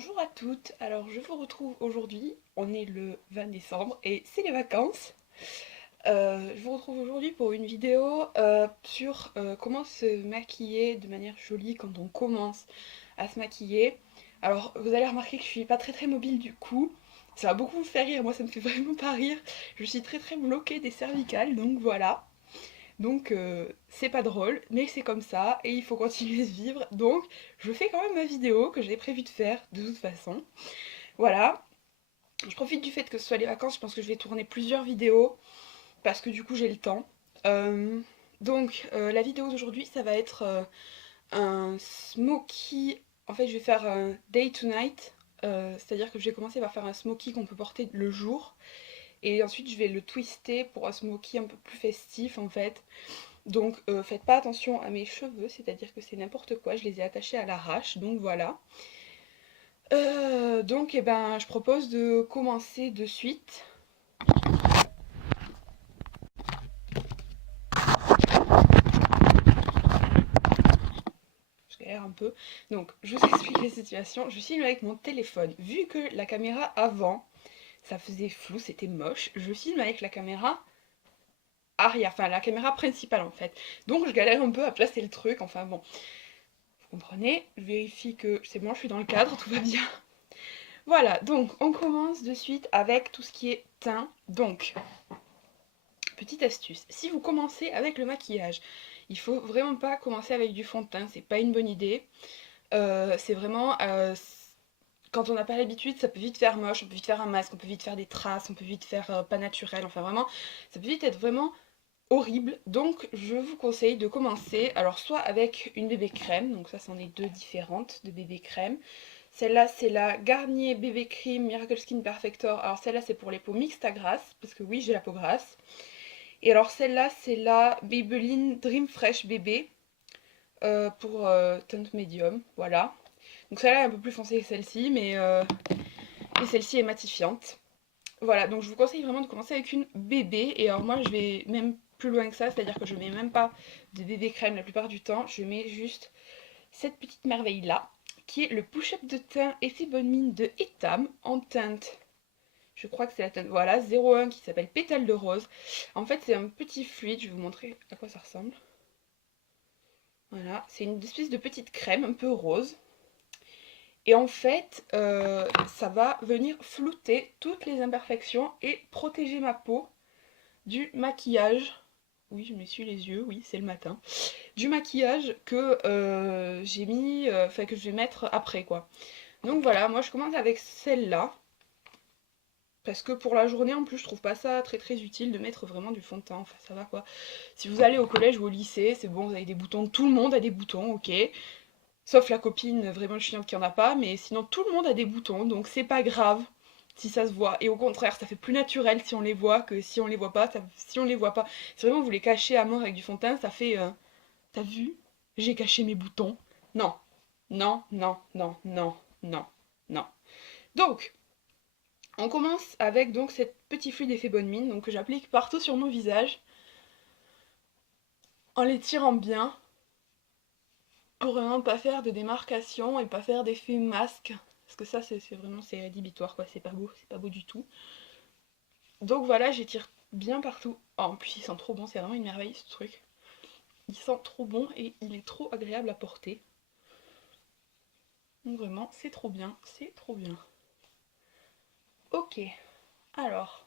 Bonjour à toutes, alors je vous retrouve aujourd'hui, on est le 20 décembre et c'est les vacances. Je vous retrouve aujourd'hui pour une vidéo sur comment se maquiller de manière jolie quand on commence à se maquiller. Alors vous allez remarquer que je suis pas très mobile du coup, ça va beaucoup vous faire rire, moi ça me fait vraiment pas rire. Je suis très bloquée des cervicales donc voilà. Donc c'est pas drôle, mais c'est comme ça et il faut continuer de vivre. Donc je fais quand même ma vidéo que j'avais prévu de faire de toute façon. Voilà, je profite du fait que ce soit les vacances, je pense que je vais tourner plusieurs vidéos parce que du coup j'ai le temps. Euh, la vidéo d'aujourd'hui ça va être un smoky. En fait je vais faire un day to night, c'est-à-dire que je vais commencer par faire un smoky qu'on peut porter le jour. Et ensuite je vais le twister pour un smoky un peu plus festif en fait. Donc faites pas attention à mes cheveux, c'est-à-dire que c'est n'importe quoi, je les ai attachés à l'arrache, donc voilà. Eh ben, je propose de commencer de suite. Je galère un peu. Donc, je vous explique la situation. Je filme avec mon téléphone. Vu que la caméra avant, ça faisait flou, c'était moche, je filme avec la caméra arrière, enfin la caméra principale en fait. Donc je galère un peu à placer le truc, enfin bon. Vous comprenez, je vérifie que c'est bon, je suis dans le cadre, tout va bien. Voilà, donc on commence de suite avec tout ce qui est teint. Donc, petite astuce, si vous commencez avec le maquillage, il faut vraiment pas commencer avec du fond de teint, c'est pas une bonne idée. C'est vraiment, quand on n'a pas l'habitude, ça peut vite faire moche, on peut vite faire un masque, on peut vite faire des traces, on peut vite faire pas naturel, enfin vraiment, ça peut vite être vraiment horrible. Donc je vous conseille de commencer, alors soit avec une bébé crème, donc ça c'en est deux différentes de bébé crème. Celle-là, c'est la Garnier BB Cream Miracle Skin Perfector. Alors celle-là, c'est pour les peaux mixtes à grasse, parce que oui, j'ai la peau grasse. Et alors celle-là, c'est la Maybelline Dream Fresh Bébé, pour teint médium, voilà. Donc celle-là est un peu plus foncée que celle-ci, mais et celle-ci est matifiante. Voilà, donc je vous conseille vraiment de commencer avec une bébé. Et alors moi, je vais même plus loin que ça, c'est-à-dire que je mets même pas de bébé crème la plupart du temps. Je mets juste cette petite merveille-là, qui est le push-up de teint Effet Bonne Mine de Etam en teinte. Je crois que c'est la teinte, voilà, 01 qui s'appelle Pétale de Rose. En fait, c'est un petit fluide, je vais vous montrer à quoi ça ressemble. Voilà, c'est une espèce de petite crème un peu rose. Et en fait, ça va venir flouter toutes les imperfections et protéger ma peau du maquillage. Oui, je m'essuie les yeux, oui, c'est le matin. Du maquillage que j'ai mis, enfin que je vais mettre après quoi. Donc voilà, moi je commence avec celle-là. Parce que pour la journée en plus je trouve pas ça très utile de mettre vraiment du fond de teint, enfin ça va quoi. Si vous allez au collège ou au lycée, c'est bon, vous avez des boutons, tout le monde a des boutons, ok. Sauf la copine vraiment chiante qui en a pas, mais sinon tout le monde a des boutons, donc c'est pas grave si ça se voit. Et au contraire, ça fait plus naturel si on les voit que si on les voit pas. Si on les voit pas, si vraiment vous les cachez à mort avec du fond de teint, ça fait t'as vu? J'ai caché mes boutons. Non, non. Donc, on commence avec donc cette petit fluide d'effet bonne mine donc, que j'applique partout sur mon visage en les tirant bien pour vraiment pas faire de démarcation et pas faire d'effet masque. Parce que ça, c'est vraiment c'est rédhibitoire, quoi. C'est pas beau du tout. Donc voilà, j'étire bien partout. Oh, en plus, il sent trop bon, c'est vraiment une merveille ce truc. Il sent trop bon et il est trop agréable à porter. Donc vraiment, c'est trop bien, c'est trop bien. Ok, alors.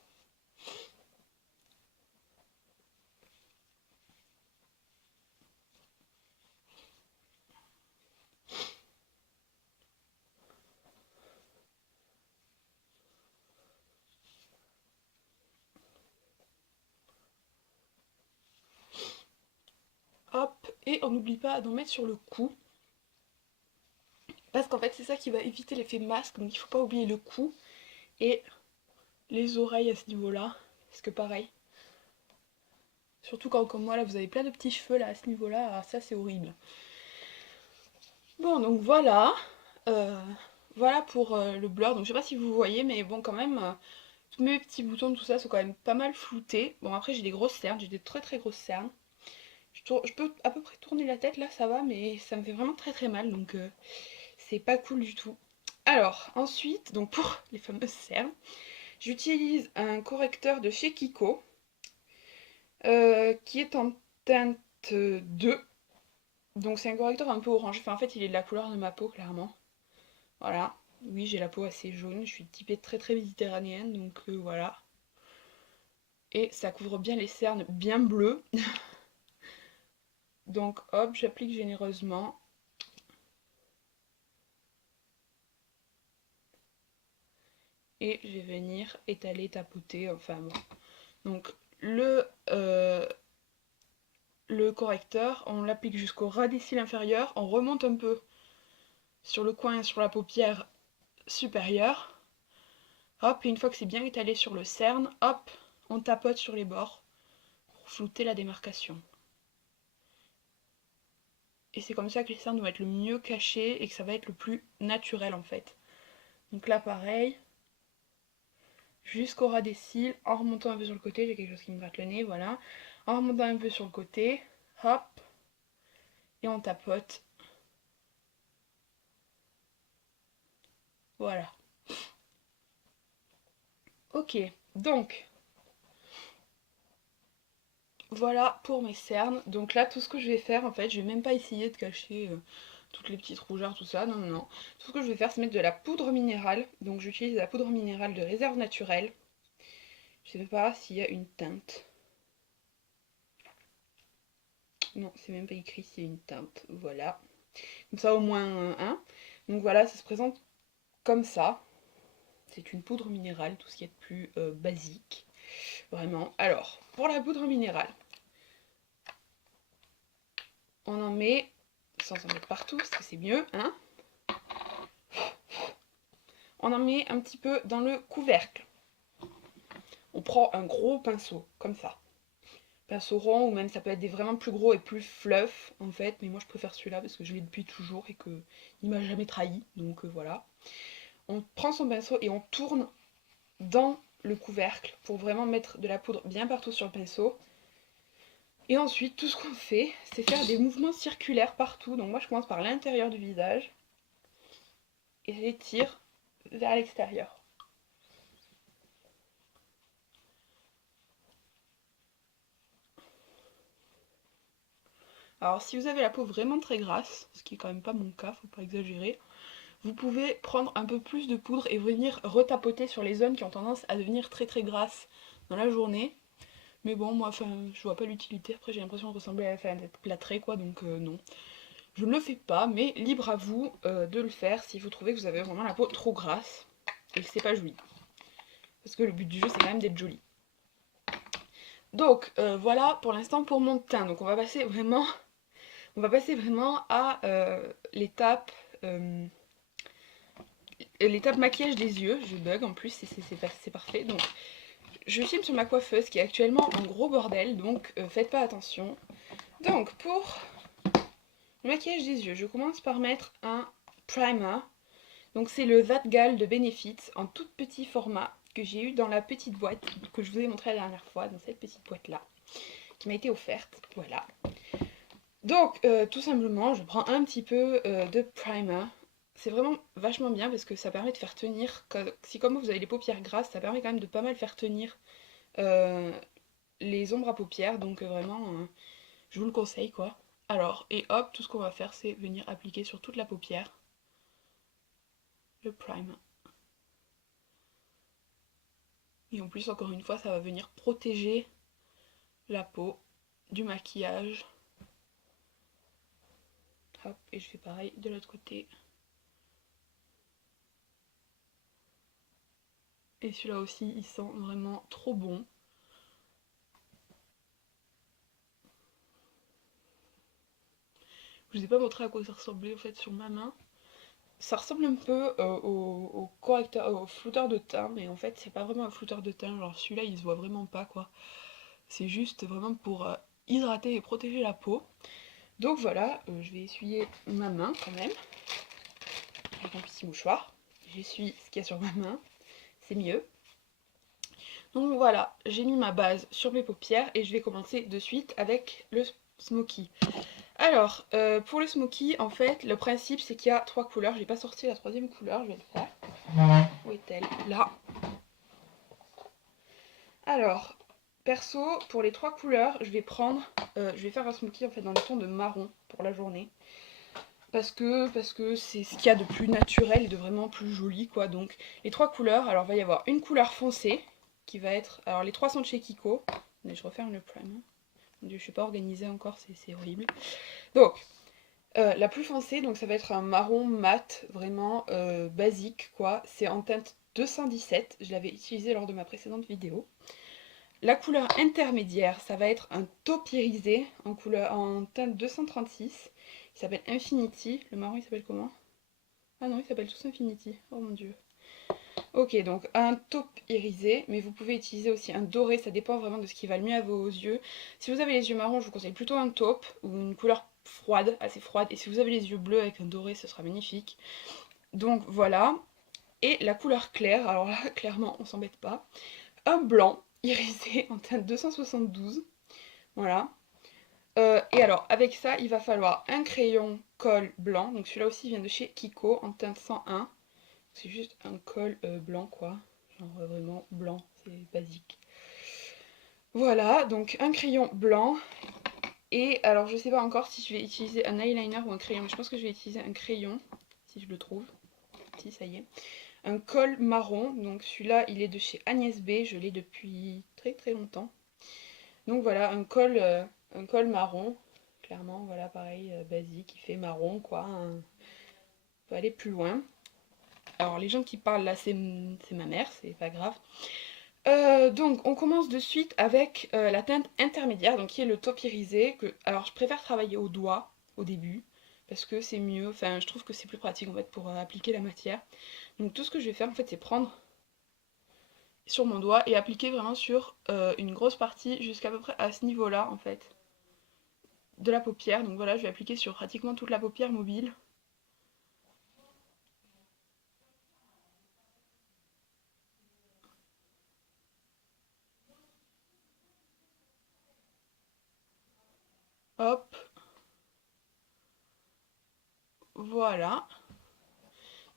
Hop, et on n'oublie pas d'en mettre sur le cou. Parce qu'en fait, c'est ça qui va éviter l'effet masque, donc il faut pas oublier le cou et les oreilles à ce niveau-là. Parce que pareil, surtout quand comme moi là vous avez plein de petits cheveux là à ce niveau-là, ah, ça c'est horrible. Bon donc voilà, euh, voilà pour le blur. Donc je sais pas si vous voyez, mais bon quand même, tous mes petits boutons tout ça sont quand même pas mal floutés. Bon après j'ai des grosses cernes, j'ai des très grosses cernes. Je peux à peu près tourner la tête là, ça va, mais ça me fait vraiment très mal, donc c'est pas cool du tout. Alors, ensuite, donc pour les fameuses cernes, j'utilise un correcteur de chez Kiko, qui est en teinte 2. Donc c'est un correcteur un peu orange, enfin en fait il est de la couleur de ma peau clairement. Voilà, oui j'ai la peau assez jaune, je suis typée très très méditerranéenne, donc voilà. Et ça couvre bien les cernes bien bleues. Donc hop, j'applique généreusement. Et je vais venir étaler, tapoter, enfin bon. Donc le correcteur, on l'applique jusqu'au ras des cils inférieurs, on remonte un peu sur le coin, sur la paupière supérieure. Hop, et une fois que c'est bien étalé sur le cerne, hop, on tapote sur les bords pour flouter la démarcation. Et c'est comme ça que les cernes vont être le mieux cachées et que ça va être le plus naturel en fait. Donc là pareil, jusqu'au ras des cils, en remontant un peu sur le côté, j'ai quelque chose qui me gratte le nez, voilà. En remontant un peu sur le côté, hop, et on tapote. Voilà. Ok, donc, voilà pour mes cernes. Donc là, tout ce que je vais faire, en fait, je vais même pas essayer de cacher toutes les petites rougeurs, tout ça, non, non, non. Tout ce que je vais faire, c'est mettre de la poudre minérale. Donc j'utilise la poudre minérale de réserve naturelle. Je sais pas s'il y a une teinte. Non, c'est même pas écrit s'il y a une teinte. Voilà. Comme ça, au moins un. Donc voilà, ça se présente comme ça. C'est une poudre minérale, tout ce qui est de plus basique. Vraiment. Alors, pour la poudre minérale, on en met, sans en mettre partout, parce que c'est mieux, hein. On en met un petit peu dans le couvercle. On prend un gros pinceau, comme ça. Pinceau rond, ou même ça peut être des vraiment plus gros et plus fluff, en fait. Mais moi, je préfère celui-là, parce que je l'ai depuis toujours et qu'il m'a jamais trahi. Donc voilà. On prend son pinceau et on tourne dans le couvercle pour vraiment mettre de la poudre bien partout sur le pinceau. Et ensuite, tout ce qu'on fait, c'est faire des mouvements circulaires partout. Donc moi, je commence par l'intérieur du visage et je les tire vers l'extérieur. Alors si vous avez la peau vraiment très grasse, ce qui est quand même pas mon cas, faut pas exagérer, vous pouvez prendre un peu plus de poudre et venir retapoter sur les zones qui ont tendance à devenir très très grasses dans la journée. Mais bon, moi, enfin, je vois pas l'utilité. Après, j'ai l'impression de ressembler à d'être plâtrée, quoi, donc non. Je ne le fais pas, mais libre à vous de le faire si vous trouvez que vous avez vraiment la peau trop grasse et que c'est pas joli. Parce que le but du jeu, c'est quand même d'être joli. Donc, voilà pour l'instant pour mon teint. Donc, on va passer vraiment à l'étape maquillage des yeux. Je bug en plus, c'est parfait. Donc, je filme sur ma coiffeuse qui est actuellement en gros bordel, donc faites pas attention. Donc, pour le maquillage des yeux, je commence par mettre un primer. Donc c'est le That Gal de Benefit en tout petit format que j'ai eu dans la petite boîte que je vous ai montré la dernière fois, dans cette petite boîte là, qui m'a été offerte, voilà. Donc tout simplement, je prends un petit peu de primer. C'est vraiment vachement bien parce que ça permet de faire tenir, si comme vous avez les paupières grasses, ça permet quand même de pas mal faire tenir euh, les ombres à paupières, donc vraiment, je vous le conseille quoi. Alors, et hop, tout ce qu'on va faire, c'est venir appliquer sur toute la paupière le primer. Et en plus, encore une fois, ça va venir protéger la peau du maquillage. Hop, et je fais pareil de l'autre côté. Et celui-là aussi, il sent vraiment trop bon. Je vous ai pas montré à quoi ça ressemblait en fait sur ma main. Ça ressemble un peu au correcteur, au flouteur de teint, mais en fait c'est pas vraiment un flouteur de teint, genre celui-là il se voit vraiment pas quoi. C'est juste vraiment pour hydrater et protéger la peau. Donc voilà, je vais essuyer ma main quand même, avec un petit mouchoir. J'essuie ce qu'il y a sur ma main, c'est mieux. Donc voilà, j'ai mis ma base sur mes paupières et je vais commencer de suite avec le smoky. Alors, pour le smoky, en fait, le principe c'est qu'il y a 3 couleurs. J'ai pas sorti la troisième couleur, je vais le faire. Où est-elle? Là. Alors, perso, pour les 3 couleurs, je vais faire un smoky en fait dans le ton de marron pour la journée. Parce que c'est ce qu'il y a de plus naturel et de vraiment plus joli, quoi. Donc, les 3 couleurs, alors il va y avoir une couleur foncée, qui va être... Alors, les 3 sont de chez Kiko. Mais je referme le prime. Je suis pas organisée encore, c'est horrible. Donc, la plus foncée, donc ça va être un marron mat, vraiment basique, quoi. C'est en teinte 217, je l'avais utilisé lors de ma précédente vidéo. La couleur intermédiaire, ça va être un taupe irisé en teinte 236, qui s'appelle Infinity. Le marron, il s'appelle comment? Ah non, il s'appelle tous Infinity. Oh mon dieu. Ok, donc un taupe irisé, mais vous pouvez utiliser aussi un doré, ça dépend vraiment de ce qui va le mieux à vos yeux. Si vous avez les yeux marrons, je vous conseille plutôt un taupe, ou une couleur froide, assez froide, et si vous avez les yeux bleus avec un doré, ce sera magnifique. Donc voilà. Et la couleur claire, alors là, clairement, on s'embête pas. Un blanc irisé en teinte 272, voilà. Et alors, avec ça, il va falloir un crayon colle blanc, donc celui-là aussi vient de chez Kiko, en teinte 101. C'est juste un col blanc, quoi. Genre vraiment blanc, c'est basique. Voilà, donc un crayon blanc. Et alors, je sais pas encore si je vais utiliser un eyeliner ou un crayon, mais je pense que je vais utiliser un crayon, si je le trouve. Si, ça y est. Un col marron, donc celui-là, il est de chez Agnès B, je l'ai depuis très très longtemps. Donc voilà, un col marron, clairement, voilà, pareil, basique, il fait marron, quoi. On peut aller plus loin. Alors, les gens qui parlent là, c'est ma mère, c'est pas grave. Donc on commence de suite avec la teinte intermédiaire, donc qui est le taupe irisé. Alors je préfère travailler au doigt au début, parce que c'est mieux, enfin je trouve que c'est plus pratique en fait pour appliquer la matière. Donc tout ce que je vais faire en fait c'est prendre sur mon doigt et appliquer vraiment sur une grosse partie jusqu'à peu près à ce niveau là en fait de la paupière. Donc voilà, je vais appliquer sur pratiquement toute la paupière mobile. Hop, voilà.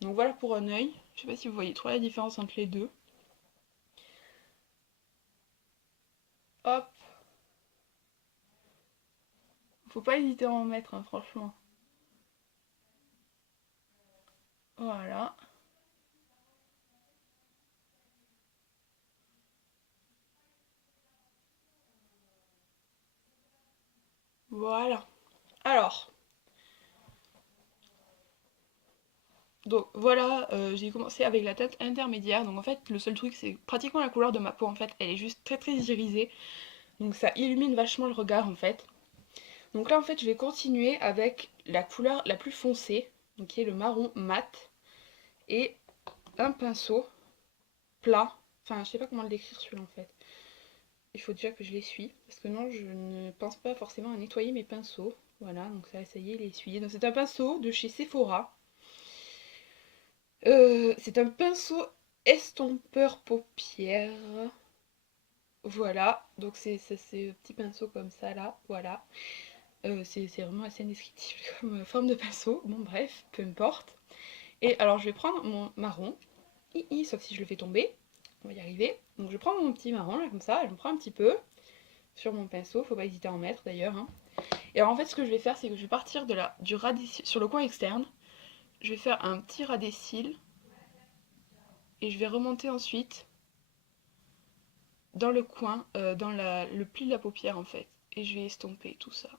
Donc voilà pour un œil. Je sais pas si vous voyez trop la différence entre les deux. Hop, faut pas hésiter à en mettre, hein, franchement. Voilà. Voilà. Alors, donc voilà, j'ai commencé avec la teinte intermédiaire. Donc en fait, le seul truc, c'est pratiquement la couleur de ma peau. En fait, elle est juste très très irisée. Donc ça illumine vachement le regard en fait. Donc là, en fait, je vais continuer avec la couleur la plus foncée, donc qui est le marron mat. Et un pinceau plat. Enfin, je sais pas comment le décrire celui-là en fait. Il faut déjà que je l'essuie, parce que non, je ne pense pas forcément à nettoyer mes pinceaux. Voilà, donc ça, ça y est, il est essuyé. Donc c'est un pinceau de chez Sephora. C'est un pinceau estompeur paupières. Voilà, donc c'est un petit pinceau comme ça là, voilà. C'est vraiment assez indescriptible comme forme de pinceau. Bon bref, peu importe. Et alors je vais prendre mon marron, sauf si je le fais tomber. On va y arriver. Donc je prends mon petit marron là comme ça, je me prends un petit peu sur mon pinceau, faut pas hésiter à en mettre d'ailleurs, hein. Et alors en fait ce que je vais faire c'est que je vais partir du ras des cils, sur le coin externe, je vais faire un petit ras des cils et je vais remonter ensuite dans le coin, dans le pli de la paupière en fait. Et je vais estomper tout ça.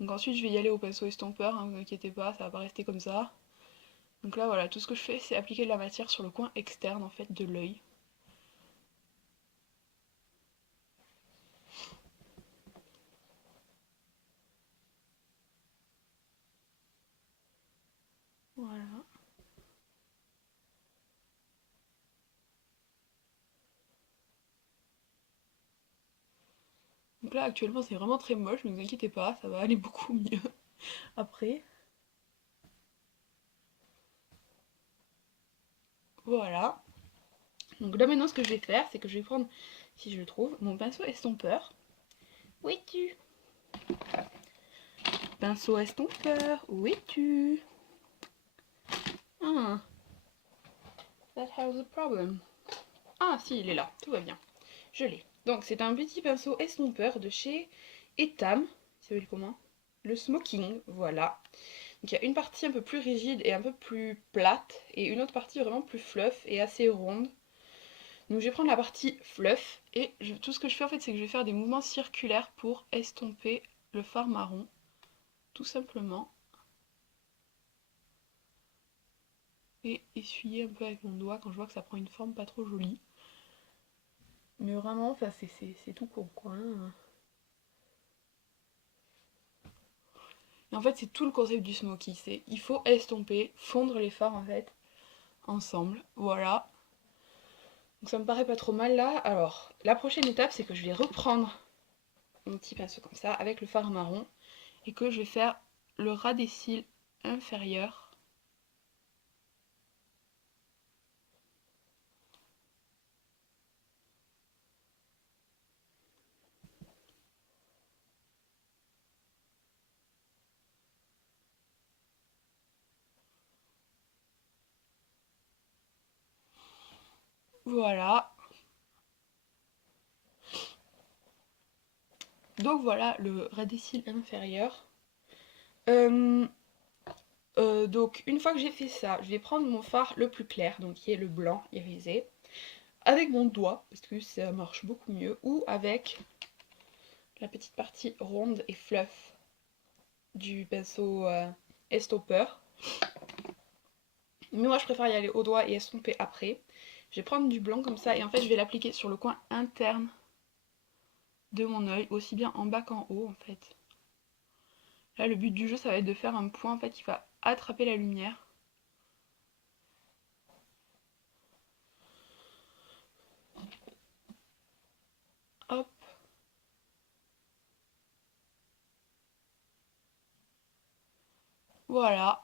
Donc ensuite je vais y aller au pinceau estompeur, hein, vous inquiétez pas, ça va pas rester comme ça. Donc là voilà, tout ce que je fais c'est appliquer de la matière sur le coin externe en fait de l'œil. Voilà. Donc là actuellement c'est vraiment très moche, mais ne vous inquiétez pas, ça va aller beaucoup mieux après. Voilà. Donc là maintenant ce que je vais faire c'est que je vais prendre, si je le trouve, mon pinceau estompeur. Où es-tu? pinceau estompeur, où es-tu? Ah, that has a problem. Ah si, il est là, tout va bien. Je l'ai. Donc c'est un petit pinceau estompeur de chez Etam. Il s'appelle comment? Le Smoking, voilà. Donc il y a une partie un peu plus rigide et un peu plus plate, et une autre partie vraiment plus fluff et assez ronde. Donc je vais prendre la partie fluff, et tout ce que je fais en fait, c'est que je vais faire des mouvements circulaires pour estomper le fard marron, tout simplement. Et essuyer un peu avec mon doigt quand je vois que ça prend une forme pas trop jolie. Mais vraiment, enfin, c'est tout con, quoi. Hein. Et en fait, c'est tout le concept du smoky. C'est il faut estomper, fondre les fards, en fait, ensemble. Voilà. Donc ça me paraît pas trop mal, là. Alors, la prochaine étape, c'est que je vais reprendre mon petit pinceau comme ça, avec le fard marron, et que je vais faire le ras des cils inférieur. Voilà. Donc voilà le ras des cils inférieur. Donc une fois que j'ai fait ça, je vais prendre mon fard le plus clair, donc qui est le blanc irisé, avec mon doigt, parce que ça marche beaucoup mieux, ou avec la petite partie ronde et fluff du pinceau estompeur. Mais moi je préfère y aller au doigt et estomper après. Je vais prendre du blanc comme ça, et en fait je vais l'appliquer sur le coin interne de mon œil, aussi bien en bas qu'en haut en fait. Là le but du jeu ça va être de faire un point en fait qui va attraper la lumière. Hop. Voilà.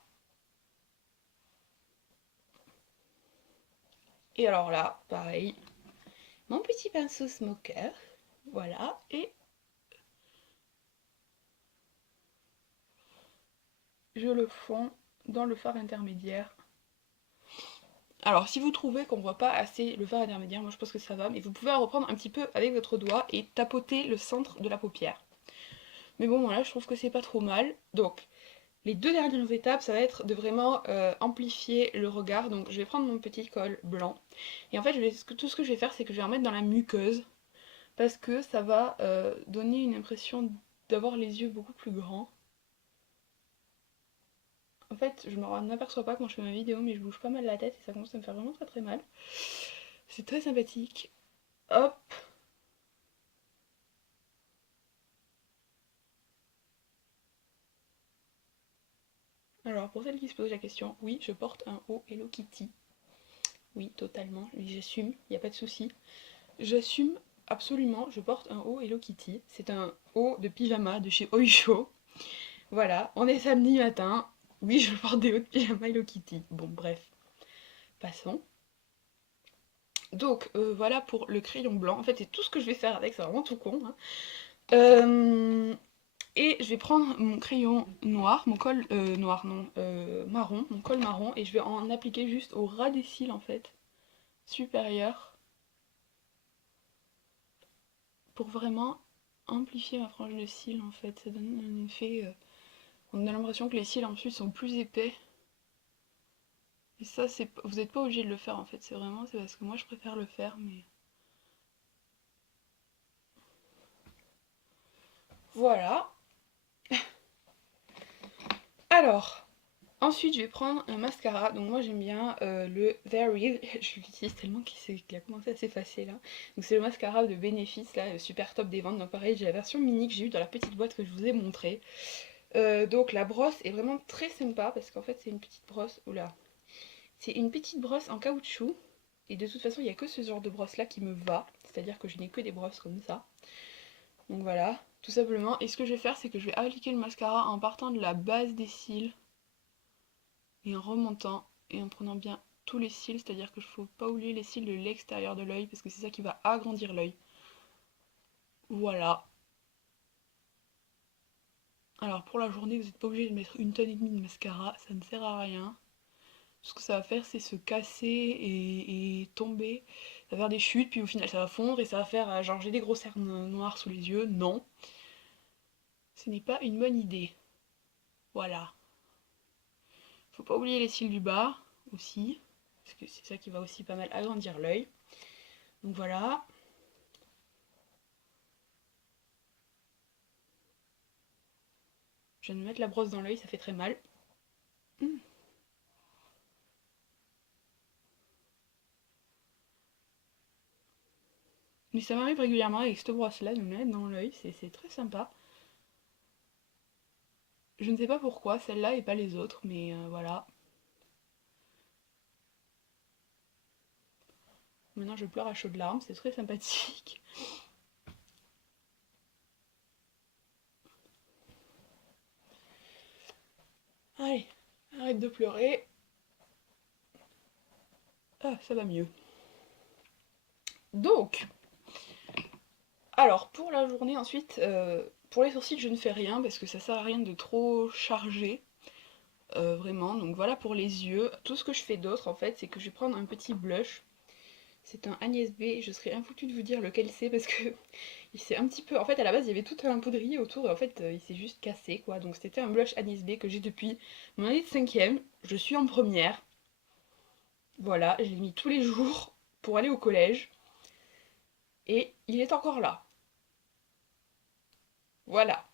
Et alors là, pareil, mon petit pinceau smoker. Voilà. Et je le fonds dans le fard intermédiaire. Alors si vous trouvez qu'on voit pas assez le fard intermédiaire, moi je pense que ça va, mais vous pouvez en reprendre un petit peu avec votre doigt et tapoter le centre de la paupière. Mais bon voilà, je trouve que c'est pas trop mal. Donc les deux dernières étapes, ça va être de vraiment amplifier le regard. Donc je vais prendre mon petit col blanc. Et en fait, tout ce que je vais faire, c'est que je vais en mettre dans la muqueuse. Parce que ça va donner une impression d'avoir les yeux beaucoup plus grands. En fait, je m'en aperçois pas quand je fais ma vidéo, mais je bouge pas mal la tête et ça commence à me faire vraiment très très mal. C'est très sympathique. Hop. Alors, pour celles qui se posent la question, oui, je porte un haut Hello Kitty. Oui, totalement, j'assume, il n'y a pas de souci. J'assume absolument, je porte un haut Hello Kitty. C'est un haut de pyjama de chez Oisho. Voilà, on est samedi matin. Oui, je porte des hauts de pyjama Hello Kitty. Bon, bref, passons. Donc voilà pour le crayon blanc. En fait, c'est tout ce que je vais faire avec, c'est vraiment tout con. Hein. Et je vais prendre mon crayon noir, mon col noir, non, marron, mon col marron, et je vais en appliquer juste au ras des cils en fait, supérieur, pour vraiment amplifier ma frange de cils en fait. Ça donne un effet. On a l'impression que les cils ensuite sont plus épais. Et ça, vous n'êtes pas obligé de le faire en fait, c'est parce que moi je préfère le faire, mais. Voilà. Alors, ensuite, je vais prendre un mascara. Donc moi j'aime bien le Very, je l'utilise tellement qu'il a commencé à s'effacer là. Donc c'est le mascara de Bénéfice, là, le super top des ventes. Donc pareil, j'ai la version mini que j'ai eu dans la petite boîte que je vous ai montrée. Donc la brosse est vraiment très sympa parce qu'en fait c'est une petite brosse, oula, c'est une petite brosse en caoutchouc. Et de toute façon il n'y a que ce genre de brosse là qui me va, c'est-à-dire que je n'ai que des brosses comme ça. Donc voilà, tout simplement. Et ce que je vais faire, c'est que je vais appliquer le mascara en partant de la base des cils et en remontant et en prenant bien tous les cils, c'est-à-dire que je ne faut pas oublier les cils de l'extérieur de l'œil parce que c'est ça qui va agrandir l'œil. Voilà. Alors pour la journée, vous n'êtes pas obligé de mettre 1 tonne et demie de mascara, ça ne sert à rien. Ce que ça va faire, c'est se casser et tomber. Ça va faire des chutes, puis au final ça va fondre et ça va faire genre j'ai des gros cernes noires sous les yeux. Non, ce n'est pas une bonne idée. Voilà. Faut pas oublier les cils du bas aussi, parce que c'est ça qui va aussi pas mal agrandir l'œil. Donc voilà. Je viens de mettre la brosse dans l'œil, ça fait très mal. Mais ça m'arrive régulièrement avec cette brosse-là de me mettre dans l'œil, c'est très sympa. Je ne sais pas pourquoi celle-là et pas les autres, mais voilà. Maintenant je pleure à chaudes larmes, c'est très sympathique. Allez, arrête de pleurer. Ah, ça va mieux. Donc, alors pour la journée ensuite, pour les sourcils je ne fais rien parce que ça sert à rien de trop charger. Vraiment, donc voilà pour les yeux. Tout ce que je fais d'autre en fait, c'est que je vais prendre un petit blush. C'est un Agnès B, je serais infoutue de vous dire lequel c'est parce que il s'est un petit peu... En fait à la base il y avait tout un poudrier autour et en fait il s'est juste cassé quoi. Donc c'était un blush Agnès B que j'ai depuis mon année de 5ème. Je suis en première. Voilà, je l'ai mis tous les jours pour aller au collège. Et il est encore là. Voilà.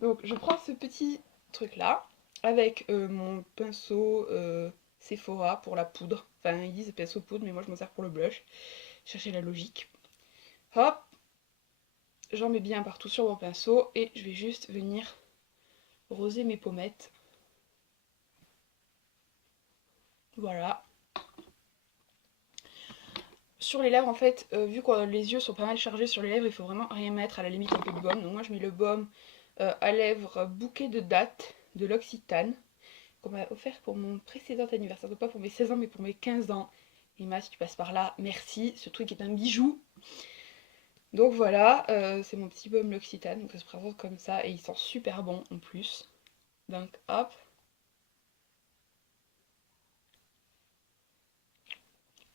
Donc je prends ce petit truc là avec mon pinceau Sephora pour la poudre. Enfin ils disent pinceau poudre mais moi je m'en sers pour le blush. Cherchez la logique. Hop, j'en mets bien partout sur mon pinceau et je vais juste venir roser mes pommettes. Voilà. Sur les lèvres en fait, vu que les yeux sont pas mal chargés sur les lèvres, il faut vraiment rien mettre, à la limite un peu de baume. Donc moi je mets le baume à lèvres bouquet de dattes de l'Occitane qu'on m'a offert pour mon précédent anniversaire, donc pas pour mes 16 ans mais pour mes 15 ans. Emma, si tu passes par là, merci, ce truc est un bijou. Donc voilà, c'est mon petit baume l'Occitane, donc ça se présente comme ça et il sent super bon en plus. Donc hop.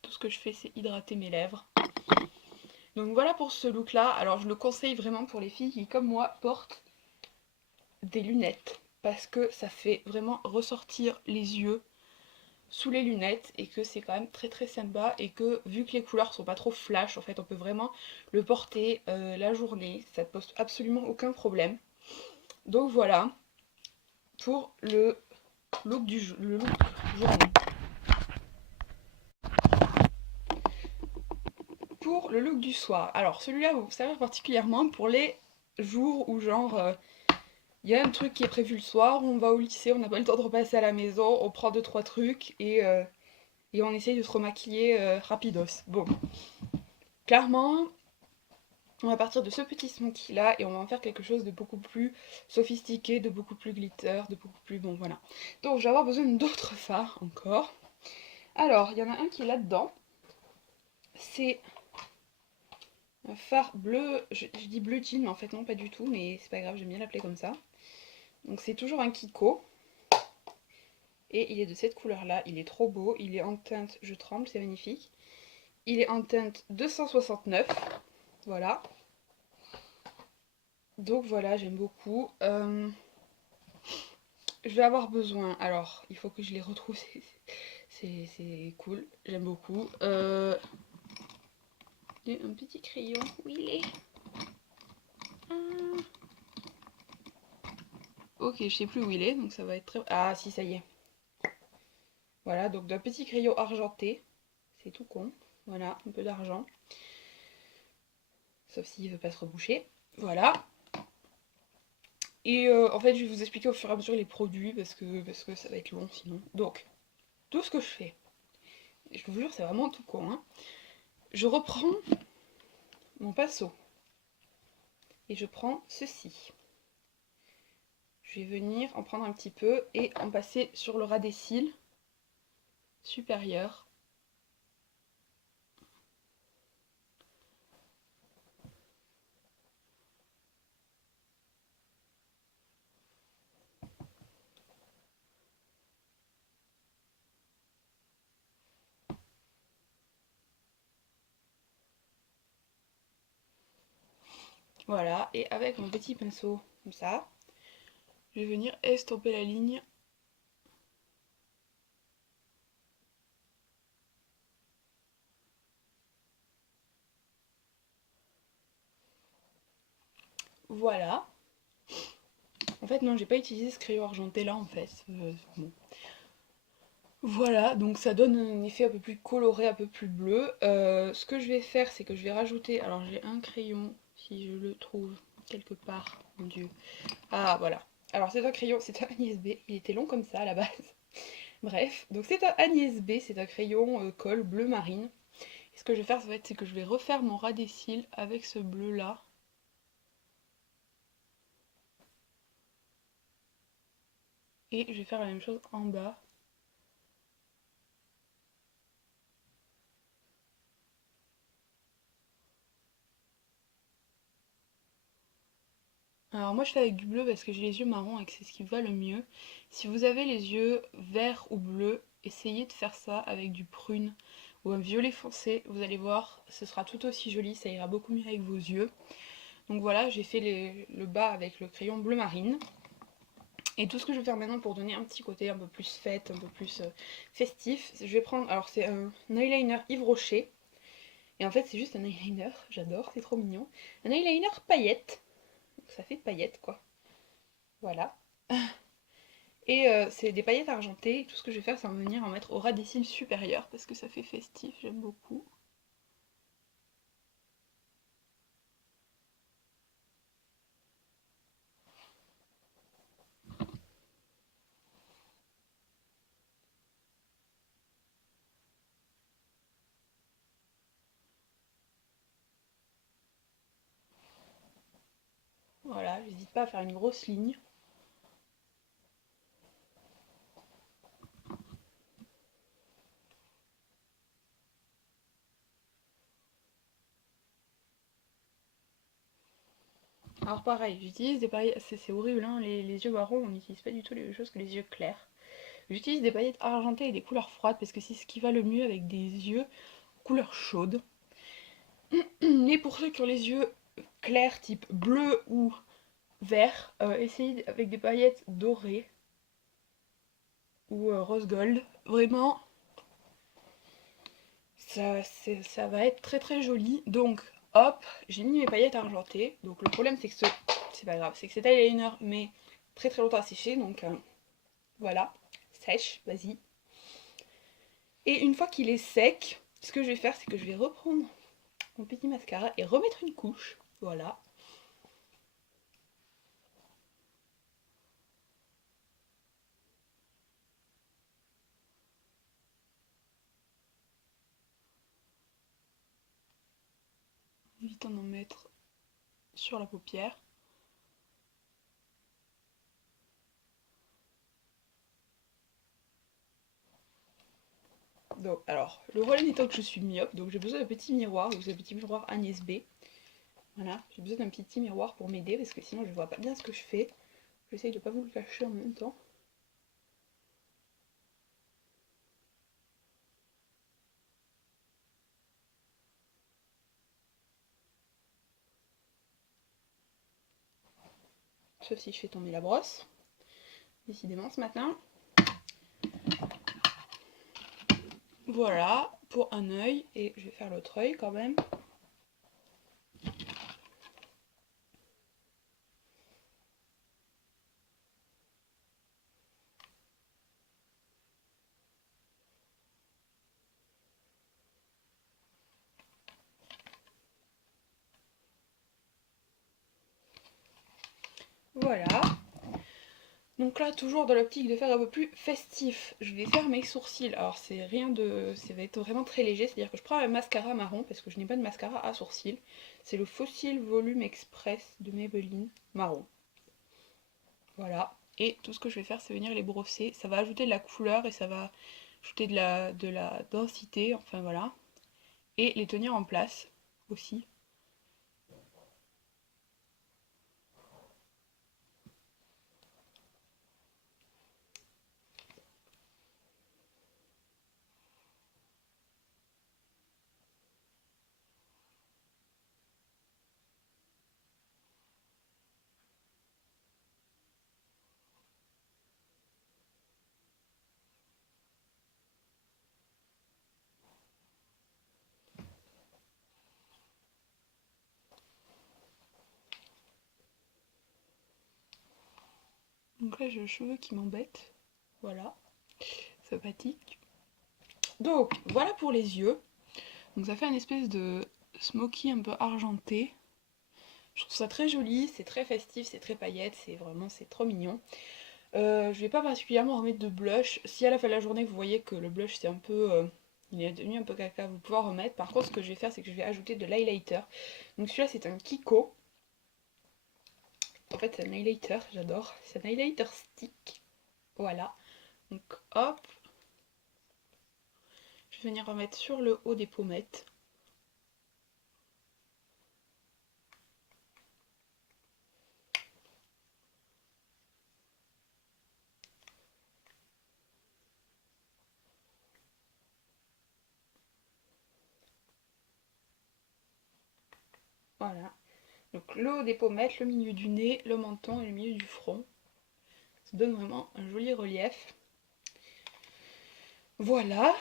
Tout ce que je fais c'est hydrater mes lèvres. Donc voilà pour ce look là, alors je le conseille vraiment pour les filles qui comme moi portent des lunettes parce que ça fait vraiment ressortir les yeux sous les lunettes et que c'est quand même très très sympa et que vu que les couleurs sont pas trop flash en fait on peut vraiment le porter la journée, ça ne pose absolument aucun problème. Donc voilà pour le look le look journée. Pour le look du soir, alors celui-là va vous servir particulièrement pour les jours où genre il y a un truc qui est prévu le soir, on va au lycée, on n'a pas le temps de repasser à la maison, on prend 2-3 trucs et on essaye de se remaquiller rapidos. Bon, clairement, on va partir de ce petit smoky là et on va en faire quelque chose de beaucoup plus sophistiqué, de beaucoup plus glitter, de beaucoup plus... Bon, voilà. Donc je vais avoir besoin d'autres fards encore. Alors, il y en a un qui est là-dedans. C'est un fard bleu, je dis bleu jean, mais en fait non, pas du tout, mais c'est pas grave, j'aime bien l'appeler comme ça. Donc c'est toujours un Kiko. Et il est de cette couleur-là, il est trop beau, il est en teinte, je tremble, c'est magnifique. Il est en teinte 269, voilà. Donc voilà, j'aime beaucoup. Je vais avoir besoin, alors il faut que je les retrouve, c'est cool, j'aime beaucoup. Un petit crayon, où il est? Ah. Ok, je sais plus où il est, donc ça va être très... Ah si, ça y est. Voilà, donc d'un petit crayon argenté, c'est tout con. Voilà, un peu d'argent. Sauf s'il veut pas se reboucher. Voilà. Et en fait, je vais vous expliquer au fur et à mesure les produits parce que ça va être long sinon. Donc, tout ce que je fais, je vous jure, c'est vraiment tout con. Hein. Je reprends mon pinceau et je prends ceci. Je vais venir en prendre un petit peu et en passer sur le ras des cils supérieur. Voilà, et avec mon petit pinceau, comme ça, je vais venir estomper la ligne. Voilà. En fait, non, j'ai pas utilisé ce crayon argenté là, en fait. Bon. Voilà, donc ça donne un effet un peu plus coloré, un peu plus bleu. Ce que je vais faire, c'est que je vais rajouter... Alors, j'ai un crayon, si je le trouve quelque part, mon dieu. Ah, voilà. Alors, c'est un crayon, c'est un Agnès B. Il était long comme ça, à la base. Bref, donc c'est un Agnès B, c'est un crayon colle bleu marine. Et ce que je vais faire, c'est que je vais refaire mon ras des cils avec ce bleu-là. Et je vais faire la même chose en bas. Alors moi je fais avec du bleu parce que j'ai les yeux marrons et que c'est ce qui va le mieux. Si vous avez les yeux verts ou bleus, essayez de faire ça avec du prune ou un violet foncé. Vous allez voir, ce sera tout aussi joli, ça ira beaucoup mieux avec vos yeux. Donc voilà, j'ai fait le bas avec le crayon bleu marine. Et tout ce que je vais faire maintenant pour donner un petit côté un peu plus fête, un peu plus festif, je vais prendre, alors c'est un eyeliner Yves Rocher. Et en fait c'est juste un eyeliner, j'adore, c'est trop mignon. Un eyeliner paillettes, donc ça fait paillettes quoi. Voilà. Et c'est des paillettes argentées. Et tout ce que je vais faire, c'est en venir en mettre au ras des cils supérieurs parce que ça fait festif, j'aime beaucoup. Voilà, j'hésite pas à faire une grosse ligne. Alors pareil, j'utilise des paillettes, c'est horrible, hein, les yeux marrons, on n'utilise pas du tout les mêmes choses que les yeux clairs. J'utilise des paillettes argentées et des couleurs froides parce que c'est ce qui va le mieux avec des yeux couleur chaude. Et pour ceux qui ont les yeux clairs type bleu ou vert, essayez avec des paillettes dorées ou rose gold. Vraiment, ça va être très très joli. Donc hop, j'ai mis mes paillettes argentées. Donc le problème c'est que c'est pas grave, c'est que cet eyeliner met très très longtemps à sécher. Donc voilà, sèche, vas-y. Et une fois qu'il est sec, ce que je vais faire c'est que je vais reprendre mon petit mascara et remettre une couche. Voilà. Évitant d'en mettre sur la paupière. Donc, alors, le problème étant que je suis myope, donc j'ai besoin d'un petit miroir, donc c'est un petit miroir Agnès B. Voilà, j'ai besoin d'un petit miroir pour m'aider parce que sinon je vois pas bien ce que je fais. J'essaye de pas vous le cacher en même temps. Sauf si je fais tomber la brosse. Décidément ce matin. Voilà, pour un œil. Et je vais faire l'autre œil quand même. Voilà. Donc là, toujours dans l'optique de faire un peu plus festif, je vais faire mes sourcils. Alors c'est rien de... ça va être vraiment très léger, c'est-à-dire que je prends un mascara marron parce que je n'ai pas de mascara à sourcils. C'est le Fossil Volume Express de Maybelline marron. Voilà. Et tout ce que je vais faire, c'est venir les brosser. Ça va ajouter de la couleur et ça va ajouter de la densité, enfin voilà. Et les tenir en place aussi. Donc là j'ai les cheveux qui m'embêtent. Voilà, sympathique. Donc voilà pour les yeux. Donc ça fait une espèce de smoky un peu argenté. Je trouve ça très joli, c'est très festif, c'est très paillette, c'est trop mignon. Je vais pas particulièrement remettre de blush. Si à la fin de la journée vous voyez que le blush c'est un peu... il est devenu un peu caca, vous pouvez en remettre. Par contre ce que je vais faire c'est que je vais ajouter de l'highlighter. Donc celui-là c'est un Kiko. En fait c'est un highlighter, j'adore. C'est un highlighter stick. Voilà. Donc hop. Je vais venir remettre sur le haut des pommettes. Voilà. Donc le haut des pommettes, le milieu du nez, le menton et le milieu du front. Ça donne vraiment un joli relief. Voilà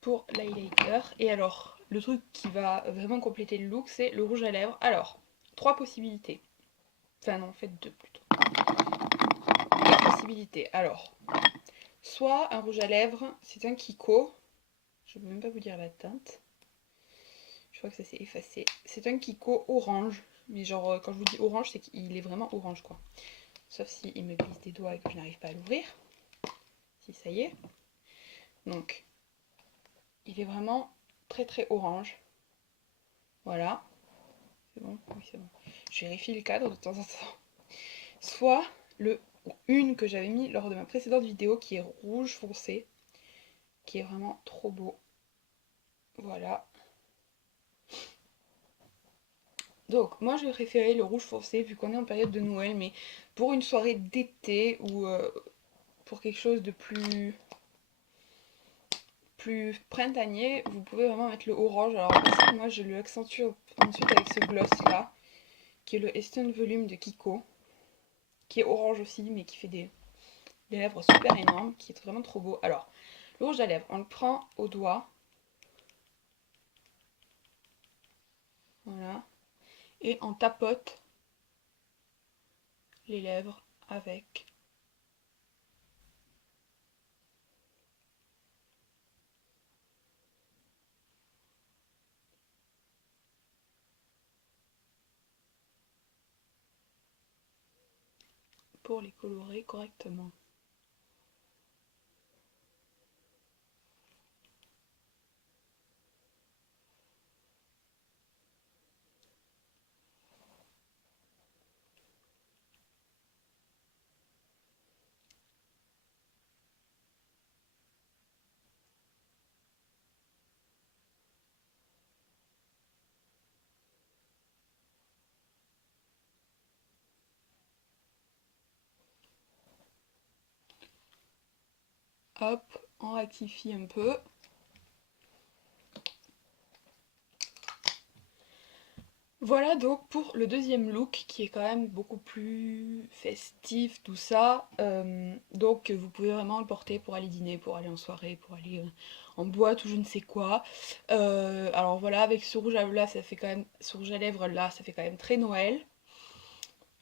pour l'highlighter. Et alors, le truc qui va vraiment compléter le look, c'est le rouge à lèvres. Alors, trois possibilités. Enfin non, en fait deux plutôt. Deux possibilités. Alors, soit un rouge à lèvres, c'est un Kiko. Je ne peux même pas vous dire la teinte. Je crois que ça s'est effacé. C'est un Kiko orange. Mais genre, quand je vous dis orange, c'est qu'il est vraiment orange, quoi. Sauf s'il me glisse des doigts et que je n'arrive pas à l'ouvrir. Si, ça y est. Donc, il est vraiment très très orange. Voilà. C'est bon? Oui, c'est bon. Je vérifie le cadre de temps en temps. Soit une que j'avais mis lors de ma précédente vidéo qui est rouge foncé. Qui est vraiment trop beau. Voilà. Donc, moi je vais préférer le rouge foncé vu qu'on est en période de Noël, mais pour une soirée d'été ou pour quelque chose de plus printanier, vous pouvez vraiment mettre le orange. Alors moi je le accentue ensuite avec ce gloss là, qui est le Estone Volume de Kiko, qui est orange aussi, mais qui fait des lèvres super énormes, qui est vraiment trop beau. Alors, le rouge à lèvres, on le prend au doigt. Voilà. Et on tapote les lèvres avec. Pour les colorer correctement. Hop, on rectifie un peu. Voilà donc pour le deuxième look qui est quand même beaucoup plus festif, tout ça. Donc vous pouvez vraiment le porter pour aller dîner, pour aller en soirée, pour aller en boîte ou je ne sais quoi. Alors voilà, avec ce rouge à lèvres là, ça fait quand même, ce rouge à lèvres là, ça fait quand même très Noël.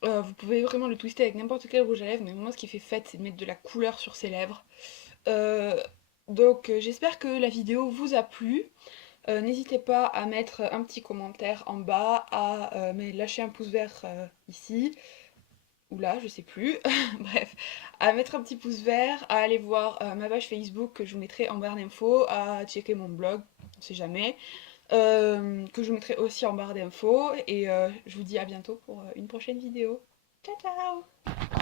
Vous pouvez vraiment le twister avec n'importe quel rouge à lèvres, mais moi ce qui fait fête c'est de mettre de la couleur sur ses lèvres. Donc j'espère que la vidéo vous a plu. N'hésitez pas à mettre un petit commentaire en bas, à lâcher un pouce vert ici, ou là, je sais plus. Bref, à mettre un petit pouce vert, à aller voir ma page Facebook que je vous mettrai en barre d'infos, à checker mon blog, on sait jamais, que je vous mettrai aussi en barre d'infos. Et je vous dis à bientôt pour une prochaine vidéo. Ciao ciao!